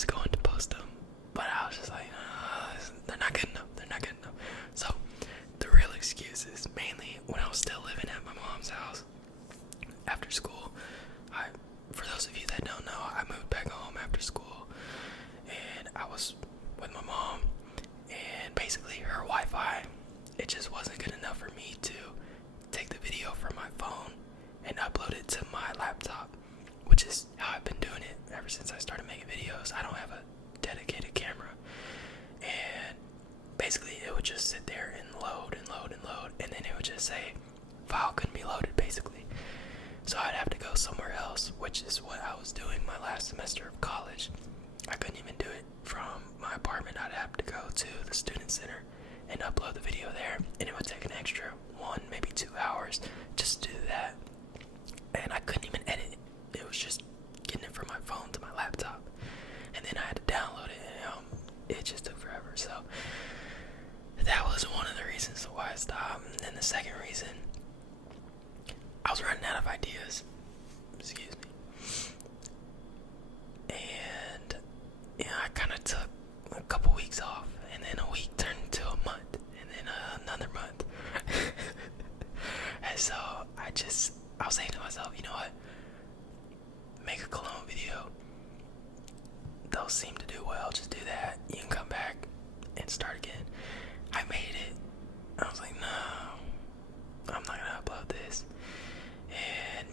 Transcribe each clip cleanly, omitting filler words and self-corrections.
was going to post them, but I was just like, they're not good enough. They're not good enough. So the real excuse is mainly when I was still living at my mom's house after school. For those of you that don't know, I moved back home after school, and I was with my mom, and basically her Wi-Fi, it just wasn't good enough for me to take the video from my phone and upload it to my laptop, which is how I've been doing it ever since I started making videos. I don't have a dedicated camera, and basically it would just sit there and load and load and load, and then it would just say file couldn't be loaded, basically. So I'd have to go somewhere else, which is what I was doing my last semester of college. I couldn't even do it from my apartment. I'd have to go to the student center and upload the video there, and it would take an extra 1, maybe 2 hours just to do that. And I couldn't even edit it. It was just getting it from my phone to my laptop, and then I had to download it, and it just took forever. So that was one of the reasons why I stopped. And then the second reason, I was running out of ideas. Excuse me. And I kind of took a couple weeks off, and then a week turned into a month, and then another month. And so I was saying to myself, you know what? Make a cologne video. Those seem to do well. Just do that. You can come back and start again. I made it. I was like, no, I'm not gonna upload this. And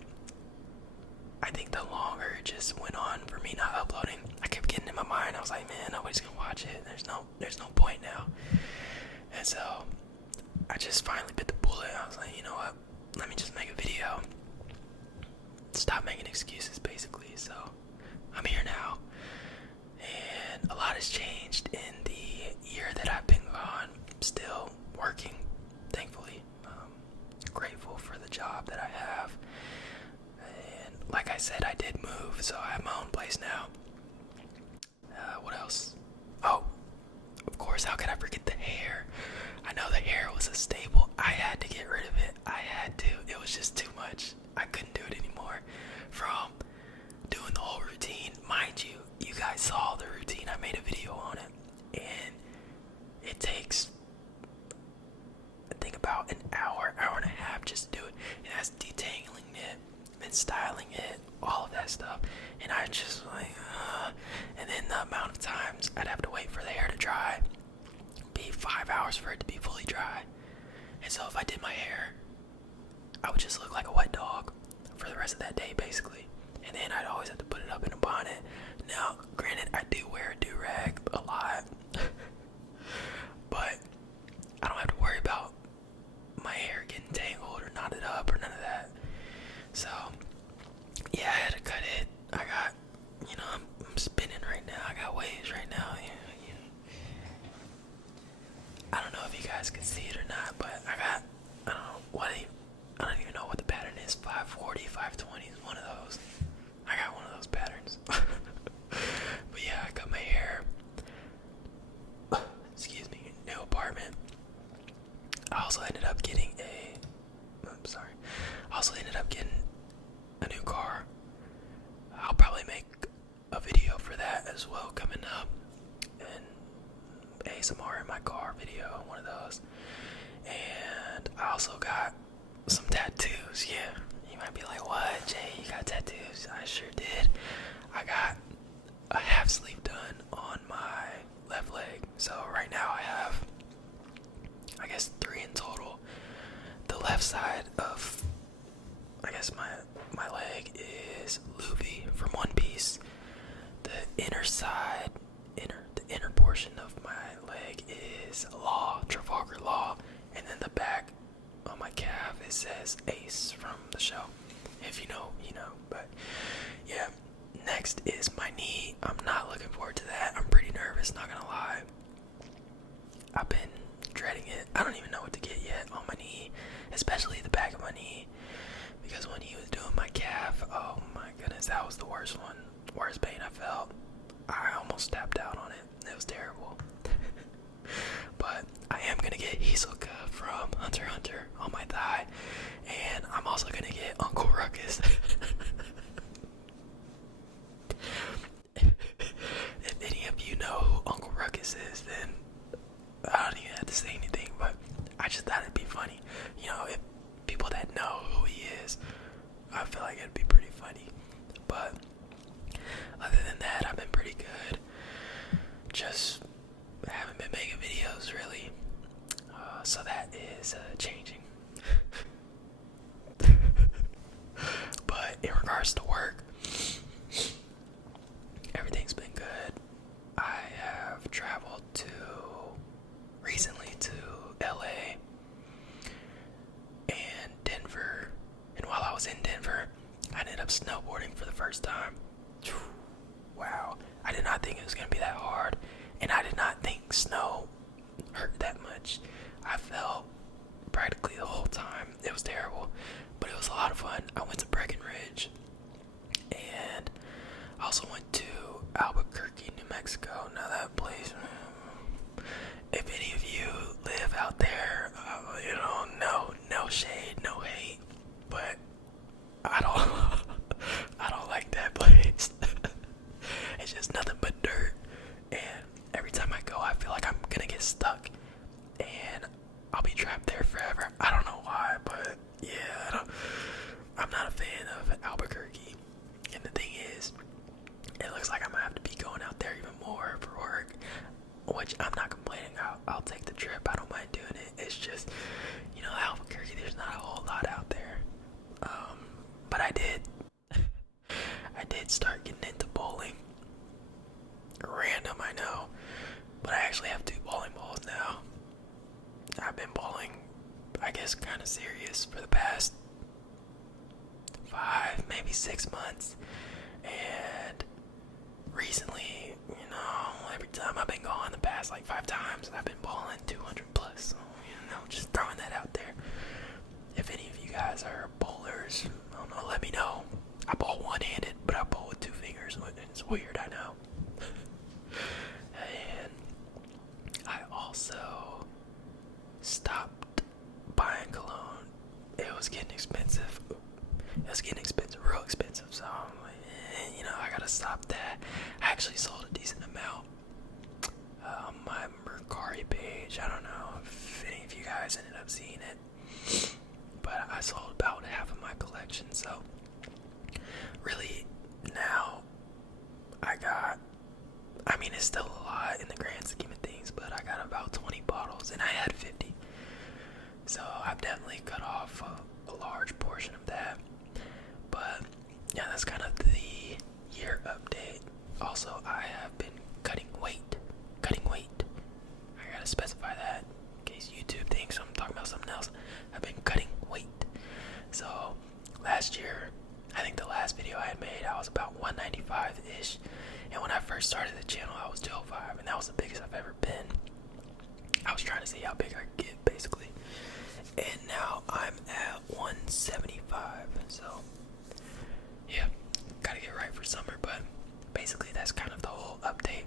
I think the longer it just went on for me not uploading, I kept getting in my mind. I was like, man, nobody's gonna watch it. There's no point now. And so I just finally bit the bullet. I was like, you know what? Let me just make a video. Stop making excuses, basically. So I'm here now, and a lot has changed in the year that I've been gone. Still working, thankfully. Grateful for the job that I have. And like I said, I did move, so I have my own place now. What else? Oh, of course, how could I forget the hair? I know the hair was a staple. I had to get rid of it. I had to. It was just too much. I couldn't do it anymore. From doing the whole routine, mind you, you guys saw the routine. I made a video on it, and it takes, I think, about an hour and a half just to do it. And that's detangling it, then styling it, all of that stuff. And I just like, and then the amount of times I'd have to wait for the hair to dry, be 5 hours for it to be fully dry. And so if I did my hair, I would just look like a wet dog for the rest of that day, basically. And then I'd always have to put it up in a bonnet. Now, granted, I do wear a do-rag a lot, but I don't have to worry about my hair getting tangled or knotted up or none of that. So yeah, I had to cut it. I got, I'm spinning right now. I got waves right now. I don't know if you guys can see it or not, but I got, I don't even know what the pattern is. 540, 520 is one of those. I got one of those patterns. But yeah, I got my hair. Excuse me, new apartment. I also ended up getting a new car. I'll probably make a video for that as well coming up. And ASMR in my car video, one of those. And I also got some tattoos. Yeah, you might be like, what, Jay, you got tattoos? I sure did. I got a half sleeve done on my left leg. So right now I have, I guess, 3 in total. The left side of, I guess, my leg is Luffy from One Piece. The inner side, the inner portion of my leg is Law, Trafalgar Law, and then the back on my calf it says Ace from the show. If you know, you know. But yeah, next is my knee. I'm not looking forward to that. I'm pretty nervous, not gonna lie. I've been dreading it. I don't even know what to get yet on my knee, especially the back of my knee, because when he was doing my calf, oh my goodness, that was the worst one. Worst pain I felt. I almost tapped out on it. It was terrible. But I am gonna get Hisoka from Hunter x Hunter on my thigh, and I'm also gonna get Uncle Ruckus. If first time. Wow. I did not think it was going to be that hard. And I did not think snow hurt that much. I felt practically the whole time. It was terrible. But it was a lot of fun. I went to Breckenridge. And I also went to Albuquerque, New Mexico. Now that place, if any of you live out there, no shade, no hate, but I don't, I don't like that place. It's just nothing but dirt, and every time I go, I feel like I'm gonna get stuck, and I'll be trapped there forever. I don't know why, but yeah, I'm not a fan of Albuquerque. And the thing is, it looks like I'm gonna have to be going out there even more for work, which I'm not complaining. I'll take the trip. I don't mind doing it. It's just, Albuquerque, there's not a whole lot out there. But I did start getting into bowling. Random, I know, but I actually have 2 bowling balls now. I've been bowling, I guess, kind of serious for the past 5, maybe 6 months, and recently, every time I've been going the past like 5 times, I've been bowling 200 plus. So, just throwing that out there. If any of you guys are bowlers, I don't know, let me know. I bowl one-handed, but I bowl with 2 fingers. It's weird, I know. And I also stopped buying cologne. It was getting expensive. Real expensive. So I'm like, I gotta stop that. I actually sold a decent amount on my Mercari page. I don't know if any of you guys ended up seeing it, but I sold about half of my collection. So really, now it's still a lot in the grand scheme of things, but I got about 20 bottles and I had 50. So I've definitely cut off a large portion of that. But yeah, that's kind of the year update. Also, I have been cutting weight. I gotta specify that in case YouTube thinks I'm talking about something else. I've been cutting weight. So last year, I think the last video I had made, I was about 195-ish. And when I first started the channel, I was 205, and that was the biggest I've ever been. I was trying to see how big I could get, basically. And now I'm at 175. So yeah, gotta get right for summer. But basically, that's kind of the whole update.